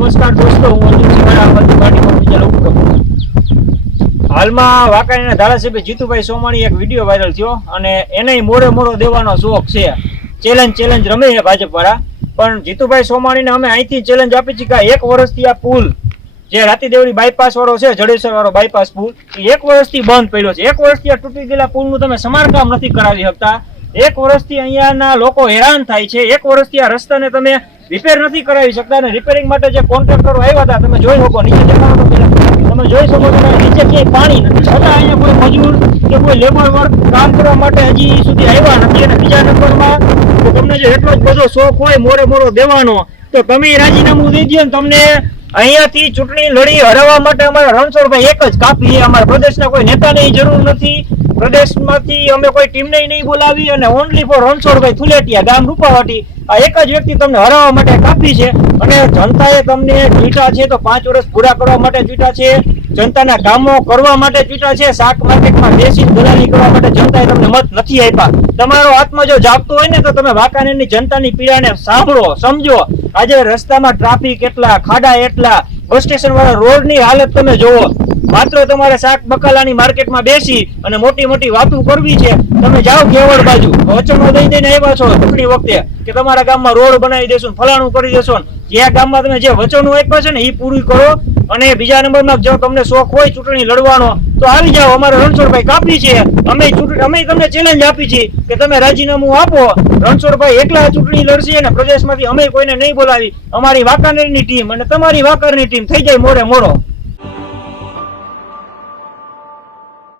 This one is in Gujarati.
નમસ્કાર દોસ્તો, હું અર્જુન બીજા ઉપક્રમ હાલમાં વાંકાણીના ધારાસભ્ય જીતુભાઈ સોમાણી એક વીડિયો વાયરલ થયો અને એને મોડે મોડો દેવાનો શોખ છે. ચેલેન્જ ચેલેન્જ રમે છે ભાજપ વાળા પણ જીતુભાઈ સોમાણીને અમે અહીંથી ચેલેન્જ આપી છે કે એક વર્ષથી આ પુલ, જે રાતીદેવડી બાયપાસ વાળો છે, જડેશ્વર વાળો બાયપાસ પુલ, એ એક વર્ષથી બંધ પડ્યો છે. એક વર્ષથી આ તૂટી ગયેલા પુલનું તમે સમારકામ નથી કરાવી શકતા. એક વર્ષથી અહીંયાના લોકો હેરાન થાય છે. એક વર્ષથી આ રસ્તાને તમે રિપેર નથી કરાવી શકતા અને રિપેરિંગ માટે જે કોન્ટ્રાક્ટરો આવ્યા હતા, તમે જોઈ શકો, નીચે દેખાડો તમે જોઈ શકો છો નીચે ક્યાંય પાણી નથી. છતાં અહીંયા કોઈ મજૂર કે કોઈ લેબર વર્ક કામ કરવા માટે હજી સુધી આવ્યા નથી. અને બીજા નંબરમાં, તો તમને જો એટલો જ બધો શોખ હોય, મોરે મોરો દેવાનો, તો તમે રાજીનામું દઈ દો ને તમને અહીંયાથી ચૂંટણી લડી હરાવવા માટે અમારા રણછોડભાઈ એક જ કાપી અમારા પ્રદેશના કોઈ નેતાની જરૂર નથી. પ્રદેશમાંથી અમે કોઈ ટીમને નહીં બોલાવી અને ઓનલી ફોર રણછોડભાઈ થુલેટિયા ગામ રૂપાવાટી. આ એક જ વ્યક્તિ તમને હરાવવા માટે કાપી છે. અને જનતાએ તમને ચૂંટા છે તો પાંચ વર્ષ પૂરા કરવા માટે ચૂંટા છે. જનતાના કામો કરવા માટે ચૂંટા છે. શાક માર્કેટમાં બેસીને દલાલી કરવા માટે જનતાએ તમને મત નથી આપ્યા. તમારો આત્મા જો જાગતો હોય ને તો તમે વાંકાનેરની જનતાની પીડાને સાંભળો, સમજો. આજે રસ્તામાં ટ્રાફિક એટલા, ખાડા એટલા, બસ સ્ટેશન વાળા રોડની હાલત તમે જોવો માત્ર તમારે શાક બકાલાની માર્કેટમાં બેસી અને મોટી મોટી વાતો કરવી છે. તમે જાઓ કેવડ બાજુ. વચનો દઈ દઈને આવ્યા છો ચૂંટણી વખતે કે તમારા ગામમાં રોડ બનાવી દેશું ફલાણું કરી દેશો જ્યાં ગામમાં તમે જે વચનો આપ્યા છે ને એ પૂરી કરો. અને બીજા નંબરમાં જો તમને શોખ હોય ચૂંટણી લડવાનો, તો આવી જાઓ. અમારે રણછોડભાઈ કાપી છે. અમે ચૂંટણી અમે તમને ચેલેન્જ આપી છે કે તમે રાજીનામું આપો. રણછોડભાઈ એકલા ચૂંટણી લડશે અને પ્રદેશમાંથી અમે કોઈને નહીં બોલાવી. અમારી વાંકાનેરની ટીમ અને તમારી વાંકાનેરની ટીમ થઈ જાય મોડે મોડો